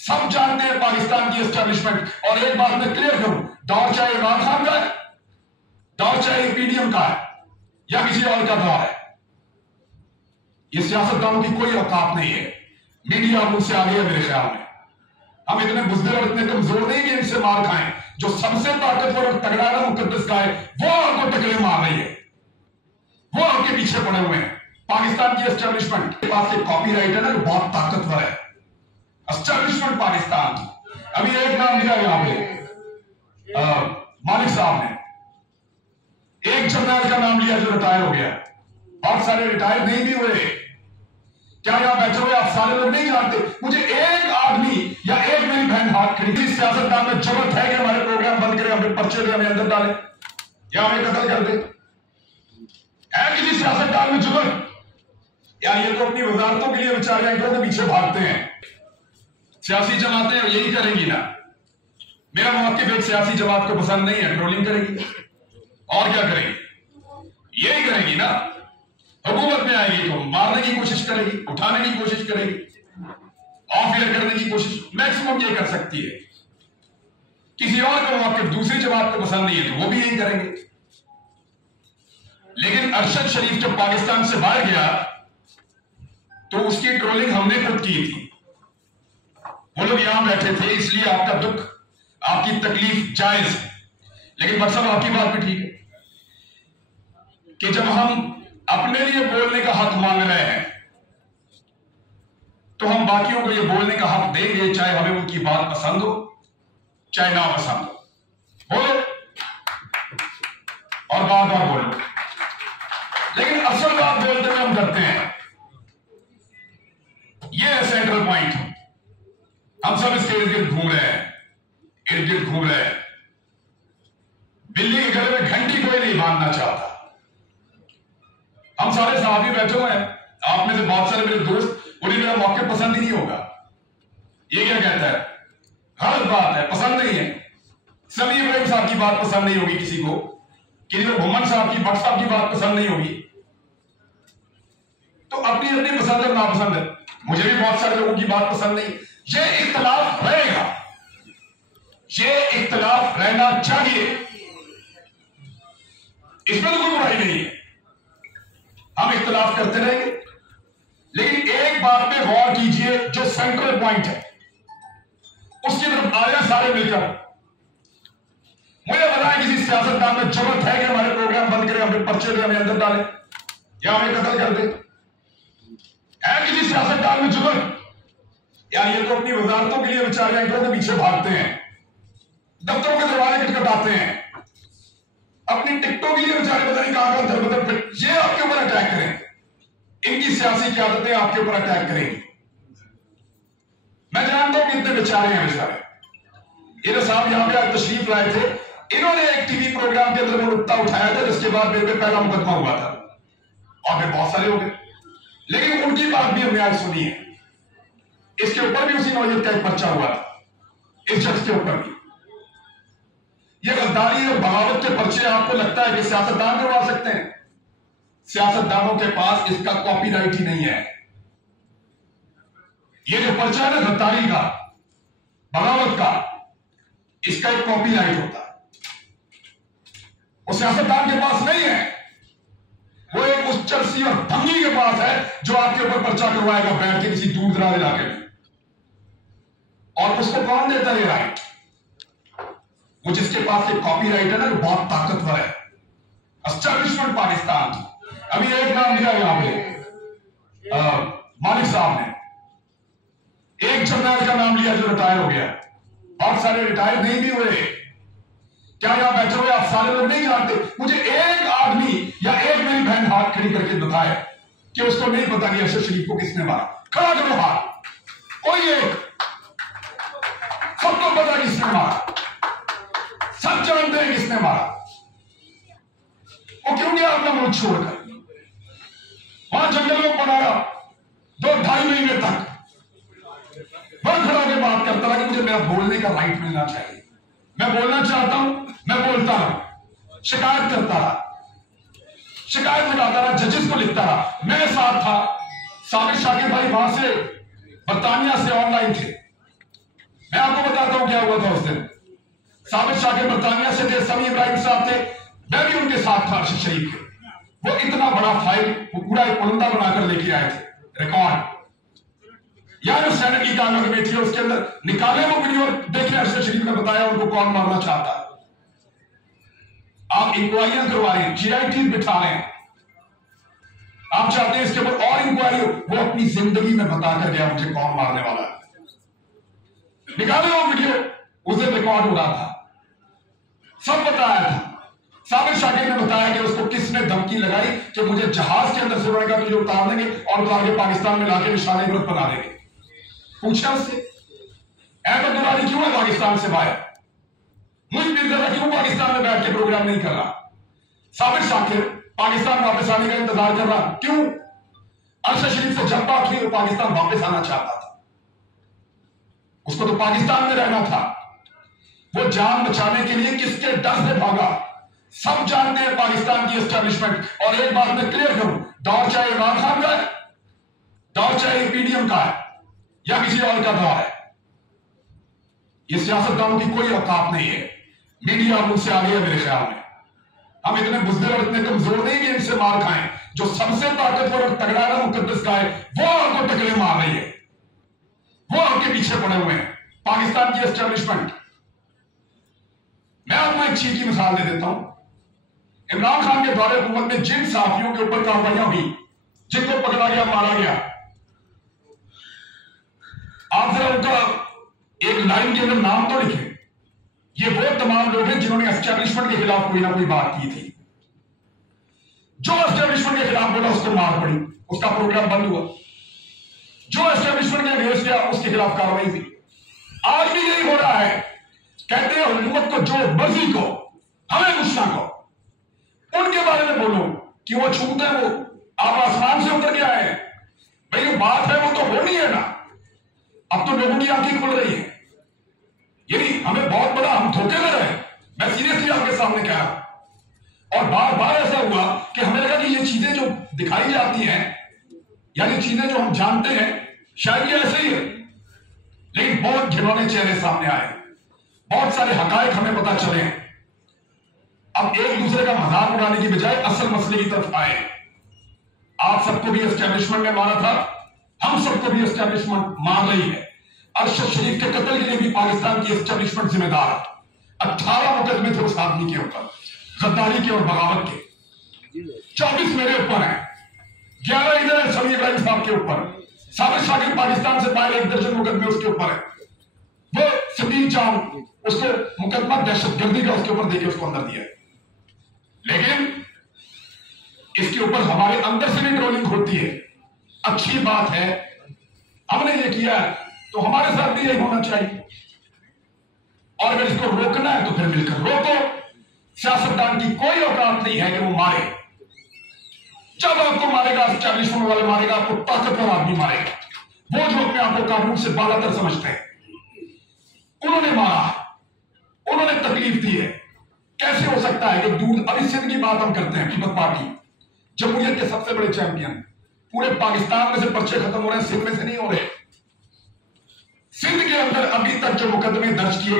सब जानते हैं पाकिस्तान की एस्टेब्लिशमेंट। और एक बात मैं क्लियर करूं, दौर चाहे इमरान खान का है, दौर चाहे पीडीएम का है या किसी और का दौर है, ये सियासतदानों की कोई औकात नहीं है। मीडिया मुझसे आगे है मेरे ख्याल में। हम इतने बुज़दिल और इतने कमजोर नहीं कि इनसे मार खाएं। जो सबसे ताकतवर और तगड़ा है मुकद्दस का है, वो आपको टकले मार रही है, वो आपके पीछे पड़े हुए हैं। पाकिस्तान की एस्टेब्लिशमेंट के पास एक कॉपीराइट है ना, जो बहुत ताकतवर है, एस्टेब्लिशमेंट पाकिस्तान की। अभी एक नाम लिया यहां पे मालिक साहब ने, एक जर्नल का नाम लिया जो रिटायर हो गया, बहुत सारे रिटायर नहीं भी हुए। क्या यहां बैठे हुए आप सारे लोग नहीं जानते? मुझे एक आदमी या एक मेरी बहन हाथ खड़ी, किसी सियासतदान में जरूरत है कि हमारे प्रोग्राम बंद करें, हमें पर्चे दे, हमें अंदर डालें या हमें कत्ल कर दे? है किसी सियासतदान में जरूरत? या ये तो अपनी वजारतों के लिए बेचारे एंकरों के पीछे भागते हैं। सियासी जमातें यही करेंगी ना। मेरा मौक़िफ़ एक सियासी जमात को पसंद नहीं है, ट्रोलिंग करेगी और क्या करेगी, यही करेगी ना। हुकूमत में आएगी तो मारने की कोशिश करेगी, उठाने की कोशिश करेगी, ऑफ एयर करने की कोशिश मैक्सिमम ये कर सकती है। किसी और का मौक़िफ़ दूसरी जमात को पसंद नहीं है तो वो भी यही करेंगे। लेकिन अरशद शरीफ जब पाकिस्तान से बाहर गया तो उसकी ट्रोलिंग हमने खुद की थी। वो लोग यहां बैठे थे, इसलिए आपका दुख, आपकी तकलीफ जायज है। लेकिन बस अब आपकी बात भी ठीक है कि जब हम अपने लिए बोलने का हक मांग रहे हैं तो हम बाकियों को ये बोलने का हक देंगे, चाहे हमें उनकी बात पसंद हो चाहे ना पसंद हो। बोलो और बार बार बोलो, लेकिन असल बात बोलते हुए हम करते हैं। ये है सेंट्रल पॉइंट। हम सब इसके इर्द गिर्द घूम रहे हैं, इर्द गिर्द घूम रहे हैं। बिल्ली के गले में घंटी कोई नहीं बांधना चाहता। हम सारे साहबी बैठे हुए हैं, आप में से बहुत सारे मेरे दोस्त, उन्हें मेरा मौक़िफ़ पसंद ही नहीं होगा। ये क्या कहता है, गलत बात है, पसंद नहीं है। सभी इब्राहिम साहब की बात पसंद नहीं होगी किसी को, किसी को मोहम्मद साहब की, भट्ट साहब की बात पसंद नहीं होगी। तो अपनी अपनी पसंद है, नापसंद है। मुझे भी बहुत सारे लोगों की बात पसंद नहीं। ये इख्तिलाफ रहेगा, ये इख्तिलाफ रहना चाहिए, इसमें तो कोई बुराई नहीं है। हम इख्तिलाफ करते रहेंगे, लेकिन एक बात पे गौर कीजिए, जो सेंट्रल पॉइंट है उसकी तरफ आ जाए सारे मिलकर। मुझे बताएं किसी सियासतदान में जरूरत है कि हमारे प्रोग्राम बंद करें, हमें पर्चे दे, हमें अंदर डालें या हमें कत्ल कर दे? है किसी सियासतदान में जरूरत? या ये तो अपनी वजारतों के लिए बेचारे एंकरों के पीछे भागते हैं, दफ्तरों के दरवाजे खटखटाते हैं, अपनी टिकटों के लिए बेचारे पता नहीं कहां कहां दर बदर, ये आपके ऊपर अटैक करें। इनकी सियासी क़यादतें आपके ऊपर अटैक करेंगी। मैं जानता हूं कि इतने बेचारे हैं बेचारे। ये साहब यहां पे आज तशरीफ लाए थे, इन्होंने एक टीवी प्रोग्राम के अंदर वो नुक्ता उठाया था जिसके बाद मेरे पे पहला मुकदमा हुआ था और फिर बहुत सारे हो गए। लेकिन उनकी बात भी हमने आज सुनी है। इसके ऊपर भी उसी नौयत का एक पर्चा हुआ था, इस शख्स के ऊपर भी। ये गद्दारी और बगावत के पर्चे आपको लगता है कि सियासतदान करवा सकते हैं? सियासतदानों के पास इसका कॉपीराइट ही नहीं है। ये जो पर्चा है ना गद्दारी का, बगावत का, इसका एक कॉपीराइट होता है, वो सियासतदान के पास नहीं है। वो एक उस चरसी और भंगी के पास है जो आपके ऊपर पर्चा करवाएगा बैठ के किसी दूर दराज इलाके में। और उसको कौन देता है राइट? वो जिसके पास एक कॉपीराइट है ना, जो बहुत ताकतवर है, एस्टेब्लिशमेंट पाकिस्तान की। अभी एक नाम लिया यहां पे मालिक साहब ने, एक जर्नल का नाम लिया जो रिटायर हो गया, बहुत सारे रिटायर नहीं भी हुए। क्या यहां बैठे हुए आप सारे लोग नहीं जानते? मुझे एक आदमी या एक मेरी बहन हाथ खड़ी करके बताए कि उसको नहीं पता कि अरशद शरीफ को किसने मारा। खड़ा करो हाथ, कोई एक, सबको पता किसने मारा, सब जानते हैं किसने मारा। वो क्यों गया अपना मुल्क छोड़कर? वहां जंगल में बनाया 2-2.5 महीने तक, वहां खड़ा के बात करता रहा कि मुझे मेरा बोलने का राइट मिलना चाहिए, मैं बोलना चाहता हूं, मैं बोलता रहा। शिकायत करता रहा, शिकायत लगाता रहा, जजेस को लिखता रहा। मैं साथ था, साबिर शाकिर भाई वहां से बरतानिया से ऑनलाइन थे, मैं आपको बताता हूं क्या हुआ था उस दिन। साबिर शाकिर बरतानिया से थे, समी इब्राहिम साहब थे, मैं भी उनके साथ था अरशद शरीफ के। वो इतना बड़ा फाइल वो पूरा एक पुलंदा बनाकर लेके आए थे, रिकॉर्ड। या जो सेनेट की कानून कमेटी है उसके अंदर निकाले वो वीडियो, देखें अरशद शरीफ ने बताया उनको कौन मारना चाहता है। आप इंक्वायरियां करवा रहे हैं, GIT बिठा रहे हैं, आप चाहते हैं इसके ऊपर और इंक्वायरी हो। वो अपनी जिंदगी में बताकर गया मुझे कौन मारने वाला है। निकाले वो वीडियो, उसे रिकॉर्ड हो रहा था, सब बताया था। साबिर शाकिर ने बताया कि उसको किसने धमकी लगाई कि मुझे जहाज के अंदर से उड़ेगा तुझे उतार देंगे और उतार के पाकिस्तान में लाके निशाने ग्रुप बना देंगे। पूछा उससे, अहमद दुरानी क्यों है पाकिस्तान से बाहर, मुझ मिर्जा क्यों पाकिस्तान में बैठ के प्रोग्राम नहीं कर रहा। साबिर शाकिर पाकिस्तान वापस आने का इंतजार कर रहा, क्यों? अरशद शरीफ से जब बात हुई वो पाकिस्तान वापस आना चाहता था, उसको तो पाकिस्तान में रहना था। वो जान बचाने के लिए किसके डर से भागा, सब जानते हैं पाकिस्तान की एस्टेब्लिशमेंट। और एक बात मैं क्लियर करूं, दौर चाहे इमरान खान का है, दौर चाहे PDM का है या किसी और का दौर है, ये सियासतदानों की कोई औकात नहीं है। मीडिया मुझसे आगे है मेरे ख्याल में। हम इतने बुज़दिल और इतने कमजोर नहीं कि इनसे मार खाएं। जो सबसे ताकतवर और तगड़ा है मुकद्दस का है, वो आपको टकरे मार रही है, वो आपके पीछे पड़े हुए हैं, पाकिस्तान की एस्टेब्लिशमेंट। मैं आपको एक चीज की मिसाल दे देता हूं। इमरान खान के दौरे हुकूमत में जिन साथियों के ऊपर कार्रवाइयां हुई, जिनको पकड़ा गया, मारा गया, आप जरा उनका एक लाइन के अंदर नाम तो लिखें। ये वो तमाम लोग हैं जिन्होंने एस्टेब्लिशमेंट के खिलाफ कोई ना कोई बात की थी। जो एस्टेब्लिशमेंट के खिलाफ बोला उसको मार पड़ी, उसका प्रोग्राम बंद हुआ। जो एस्टेब्लिशमेंट के अगेंस्ट गया उसके खिलाफ कार्रवाई हुई। आज भी यही हो रहा है। कहते हैं हुकूमत को जो मर्जी को, हमें गुस्सा को, उनके बारे में बोलो कि वो छूते हैं, वो आप आसमान से उतर के आए हैं। भाई ये बात है वो तो होनी है ना। अब तो लोगों की आंखें खुल रही है। यही हमें बहुत बड़ा, हम धोखे में रहे। मैं सीरियसली आपके सामने कहा, और बार बार ऐसा हुआ कि हमें लगा कि ये चीजें जो दिखाई जाती हैं या ये चीजें जो हम जानते हैं शायद ये ऐसे ही है, लेकिन बहुत घिनौने चेहरे सामने आए, बहुत सारे हकायक हमें पता चले। अब एक दूसरे का मजाक उड़ाने की बजाय असल मसले की तरफ आए। आप सबको भी एस्टेब्लिशमेंट ने मारा था, हम सबको भी एस्टेब्लिशमेंट मार रही है। अरशद शरीफ के कत्ल के लिए भी पाकिस्तान की एस्टेब्लिशमेंट जिम्मेदार है। 18 मुकदमे थे उस आदमी के ऊपर, गद्दारी के और बगावत के। 24 मेरे ऊपर है, 11 इधर है समी इब्राहिम साहब के ऊपर। साबिर शाकिर पाकिस्तान से बाहर 1 दर्जन मुकदमे उसके ऊपर है। वो समीर जान, उसको मुकदमा दहशतगर्दी का उसके ऊपर देके उसको अंदर दिया। लेकिन इसके ऊपर हमारे अंदर से भी ट्रोलिंग होती है। अच्छी बात है, हमने ये किया है तो हमारे साथ भी यही होना चाहिए। और अगर इसको रोकना है तो फिर मिलकर रोको। सियासतदान की कोई औकात नहीं है कि वो मारे। जब आपको मारेगा एस्टेब्लिशमेंट वाले मारेगा, आपको ताकतवर आदमी मारेगा। वो जो अपने आप को कानून से बालातर समझते हैं, उन्होंने मारा, उन्होंने तकलीफ दी है। कैसे हो सकता है कि दूर, अभी सिंध की बात हम करते हैं, पीपल्स पार्टी जमहूरियत के सबसे बड़े चैंपियन, पूरे पाकिस्तान में से पर्चे खत्म हो रहे हैं, सिंध में से नहीं हो रहे। सिंध के अंदर अभी तक जो मुकदमे दर्ज किए गए